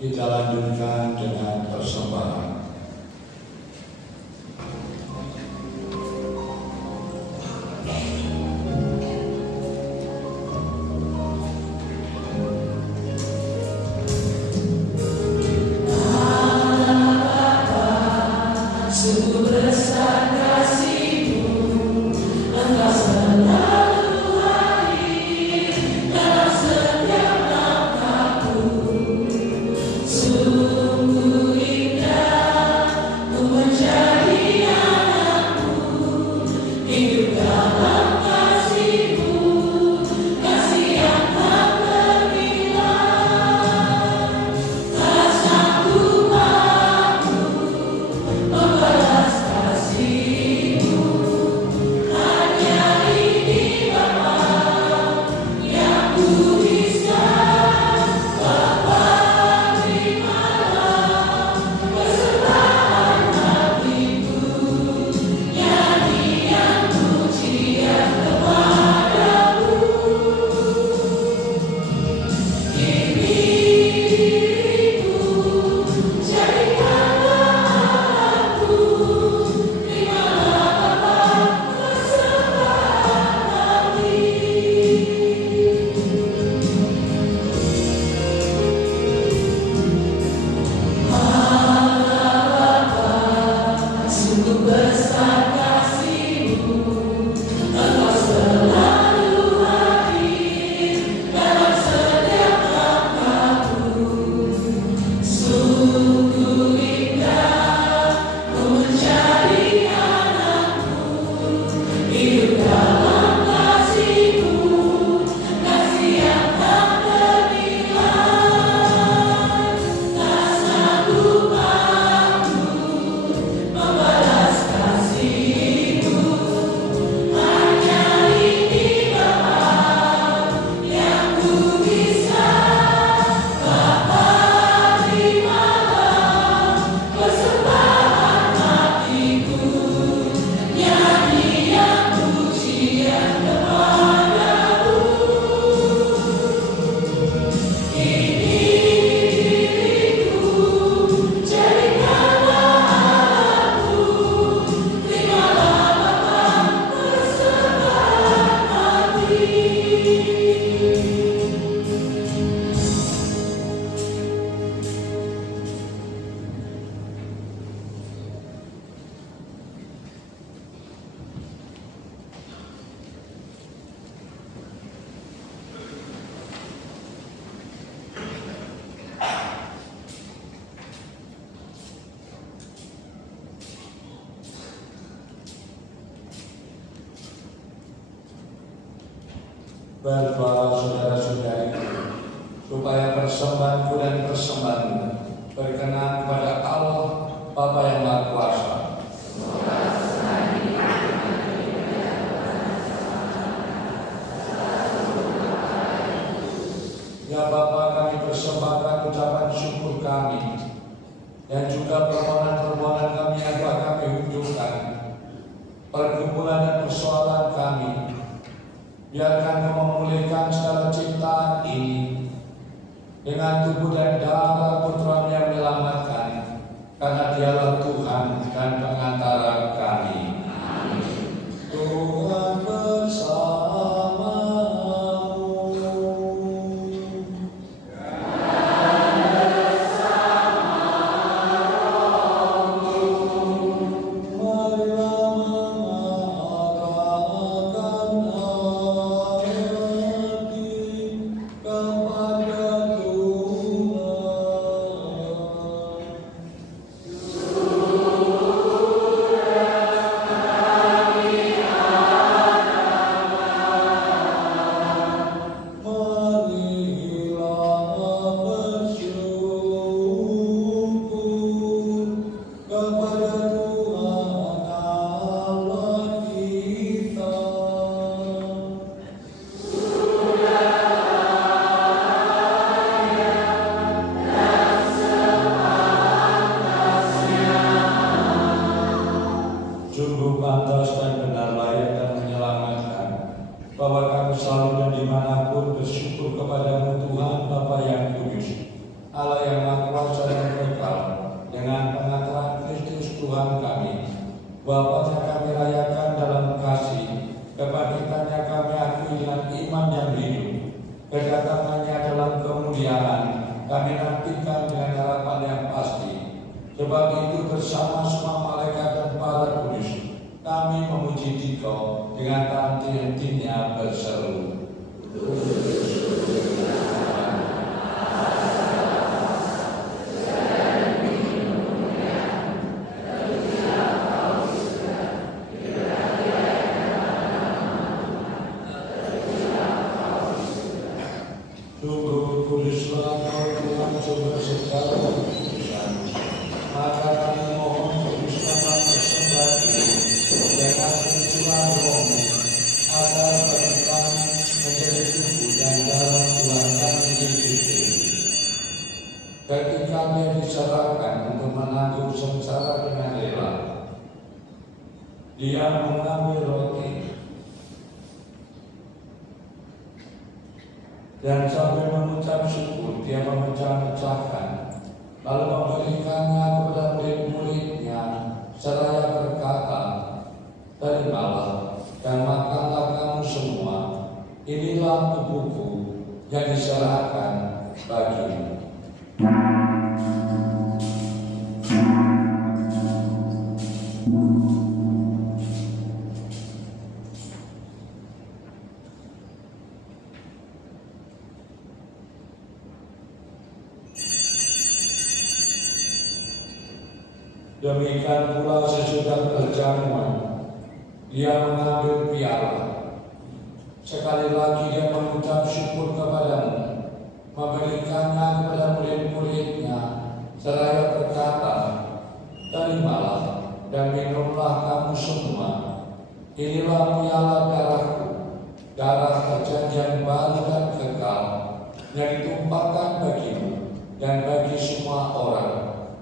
Kita lanjutkan dengan persembahan. Berdoa saudara-saudari, supaya persembahanku dan persembahanmu berkenan kepada Allah Bapa yang Maha Kuasa. Ya Bapa, kami persembahkan ucapan syukur kami dan juga permohonan-permohonan kami yang telah kami hujungkan, pergumulan dan persoalan kami. Biarkan Kau memulihkan segala ciptaan ini dengan tubuh dan darah Putra yang menyelamatkan, karena Dialah Tuhan dan pengantara kami. Amin. Tuhan bersamamu. Tuhan Allah yang Maha Kuasa dan kekal, dengan pengaturan Kristus Tuhan kami, Bapanya kami rayakan dalam kasih, kebangkitannya kami akui dengan iman yang hidup, kedatangannya dalam kemuliaan kami nantikan dengan harapan yang pasti. Sebab itu bersama semua malaikat dan para kudus kami memuji Dikau dengan henti-hentinya berseru. Sungguh kuduslah Kau Tuhan sumber segala kekudusan. Maka kami mohon kuduskanlah persembahan ini dengan pencurahan Roh-Mu, agar bagi kami menjadi tubuh dan darah Tuhan kami Yesus Kristus. Ketika Dia diserahkan untuk menanggung sengsara dengan rela, Dia mengambil roti dan sambil mengucap syukur Dia memecah-mecahkan, lalu memberikannya kepada murid-muridnya seraya berkata, "Terimalah dan makanlah kamu semua, inilah tubuhku yang diserahkan bagimu." Demikian pula sesudah berjamuan, Dia mengambil piala. Sekali lagi Dia mengucap syukur kepadamu, memberikannya kepada murid-muridnya, seraya berkata, "Terimalah dan minumlah kamu semua. Inilah piala darahku, darah perjanjian baru dan kekal, yang ditumpahkan bagimu dan bagi semua orang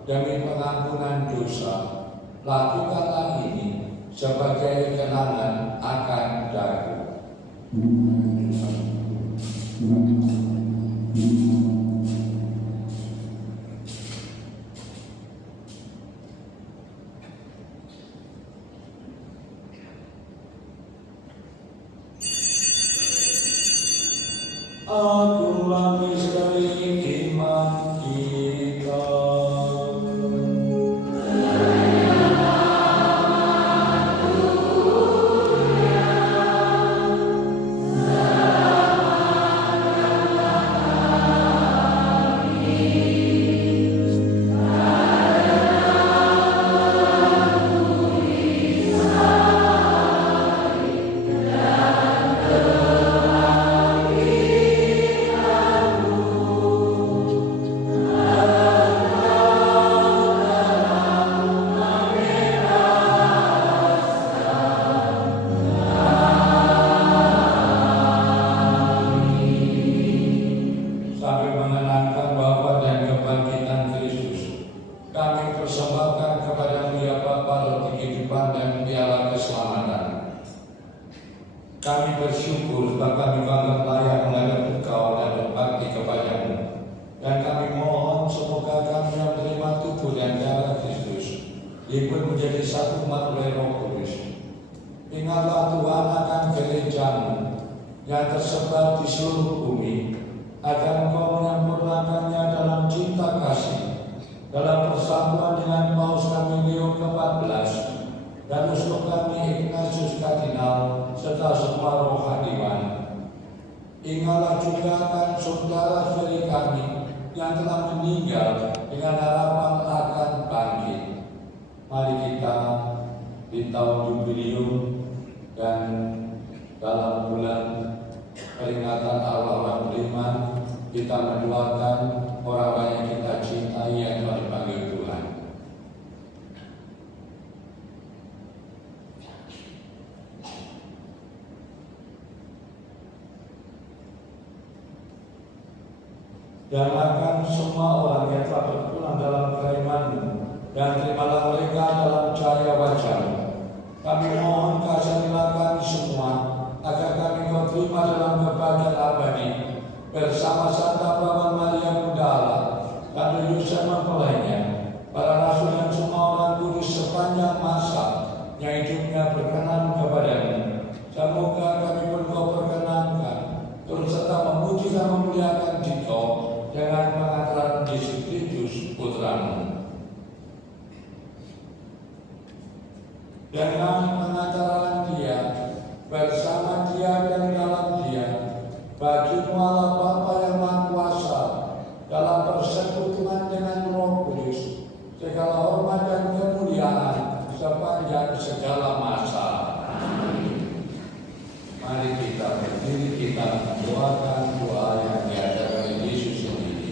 demi pengampunan dosa. Lakukanlah ini sebagai kenangan akan daku." Agunglah misteri iman kita. Kami bersyukur sebab kami bangga layak menghadap Engkau dan berbakti kepadamu. Dan kami mohon semoga kami yang menerima tubuh dan darah Kristus dibuat menjadi satu umat oleh Roh Kudus. Ingatlah Tuhan akan gerejamu yang tersebar di seluruh bumi, agar Engkau menyempurnakannya dalam cinta kasih, dalam persatuan dengan Paus kami Leo ke-14 dan uskup kami Ignatius Kardinal serta semua rohaniwan. Ingatlah juga akan saudara-saudari kami yang telah meninggal dengan harapan akan bangkit. Mari kita di tahun jubilium dan dalam bulan peringatan Allah beriman, kita mendoakan orang-orang yang kita cintai yang telah dipanggil Tuhan. Dan akan semua orang yang telah berpulang dalam keiman-Mu, dan terimalah mereka dalam cahaya wajah-Mu. Kami mohon kasihanilah kami semua, agar kami Kau terima dalam kebahagiaan abadi bersama Santa Bapa Maria Bunda Allah, Yesus Kristus Putra-Mu. Dengan pengajaran Dia, bersama Dia dan dalam Dia, bagi-Mu Allah Bapa yang Maha Kuasa, dalam persekutuan dengan Roh Kudus, segala hormat dan kemuliaan sepanjang segala masa. Amin. Mari kita berdiri, kita mendoakan doa yang diajarkan oleh Yesus sendiri.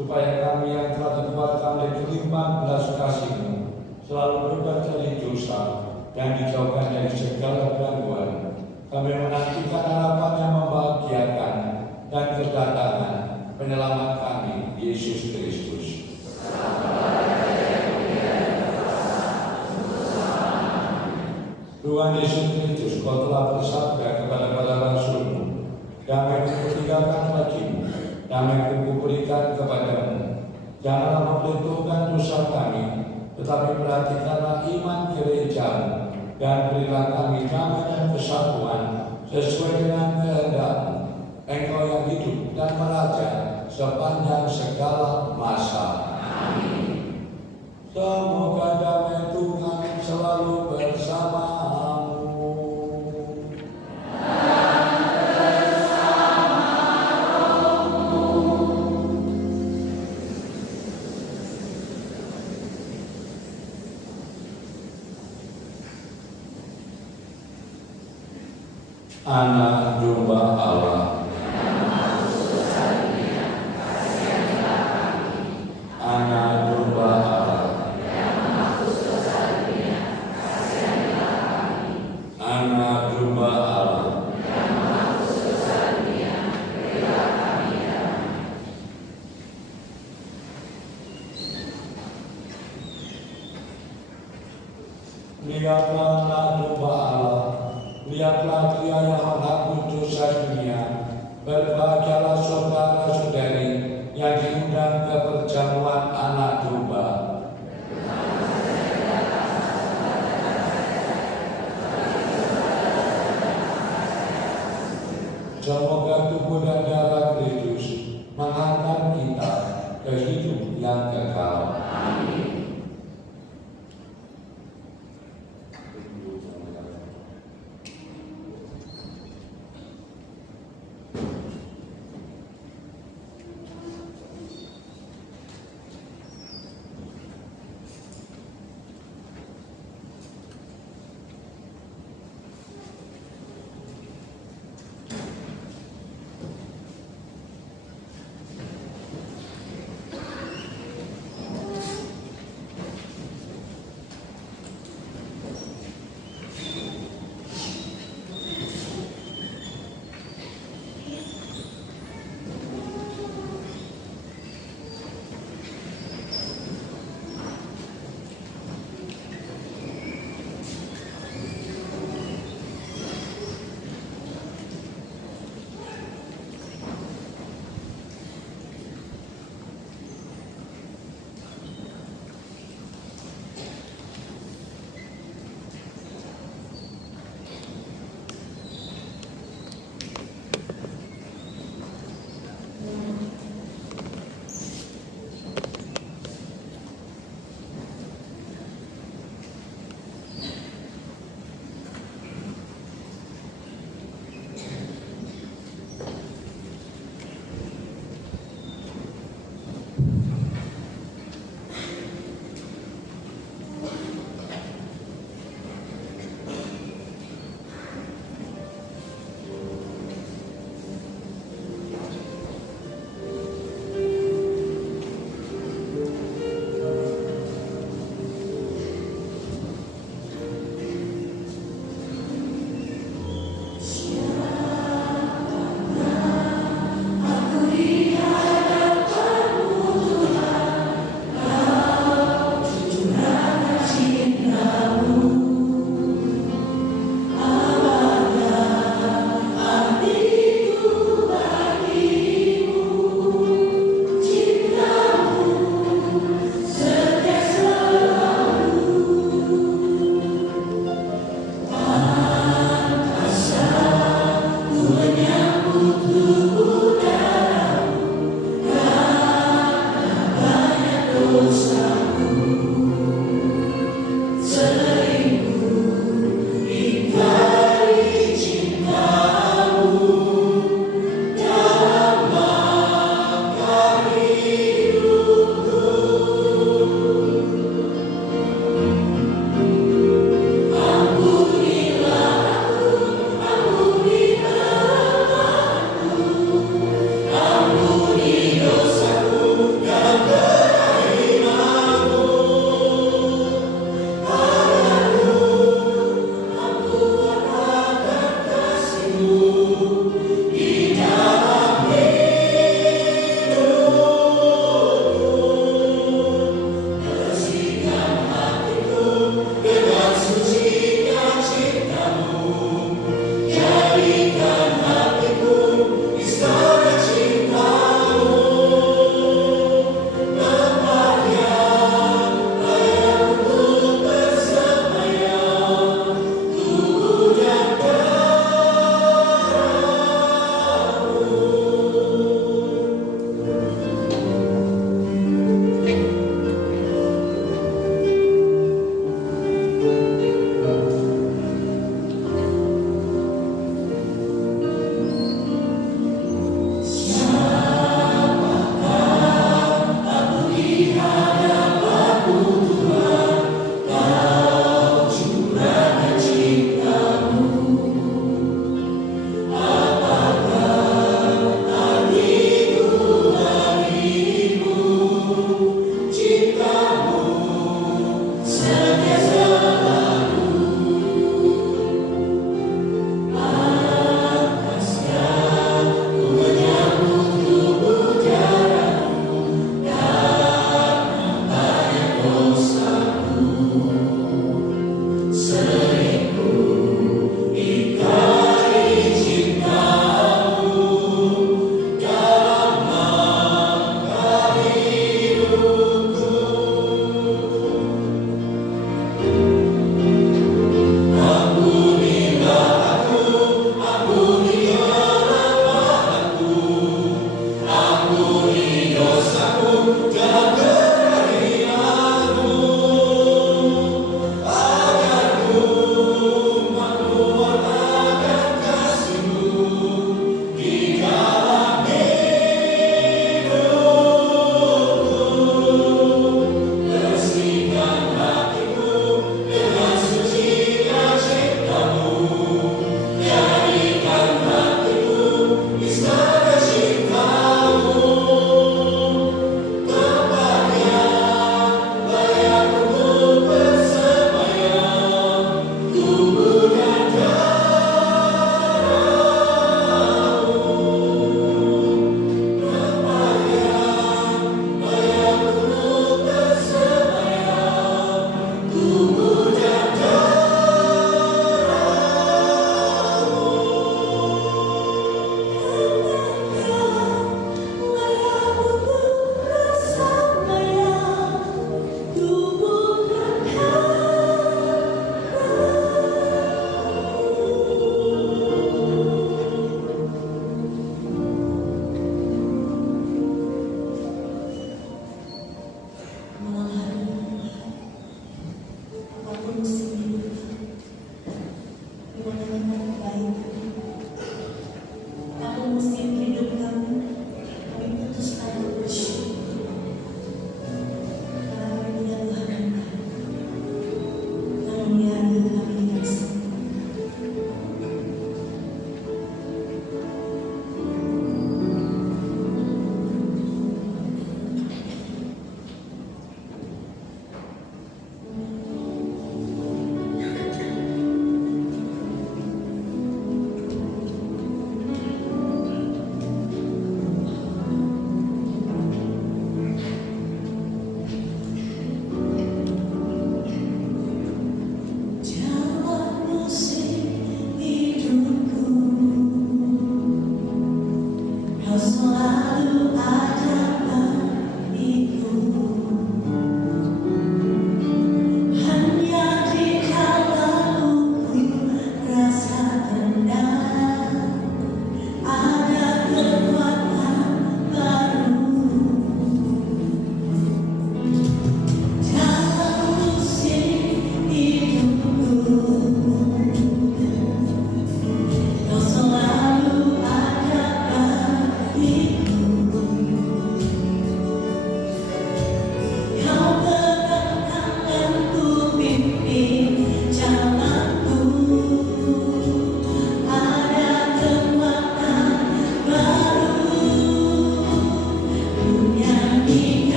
Supaya kami yang telah dikuatkan oleh kelimpahan belas kasih-Mu selalu bebas dari dosa dan dijauhkan dari segala gangguan. Kami menantikan harapan yang membahagiakan dan kedatangan penyelamat kami, Yesus Kristus. Tuhan Yesus Kristus, Kau telah bersabda kepada para rasul-Mu, damai kutinggalkan bagimu, damai kuberikan kepadamu. Janganlah memperhitungkan dosa kami, tetapi perhatikanlah iman gereja-Mu, dan berilah kami damai dan kesatuan sesuai dengan kehendak-Mu. Engkau yang hidup dan meraja sepanjang segala masa. Amin. Semoga damai Tuhan selalu bersama. Anak domba Allah, anak domba Allah, anak domba Allah. Lihatlah anak domba Allah, lihatlah Dia yang menghapus dosa dunia. Berbahagialah saudara-saudari yang diundang ke perjamuan anak domba. Semoga tubuh dan darah Kristus menghantar kita ke hidup yang kekal. Amin.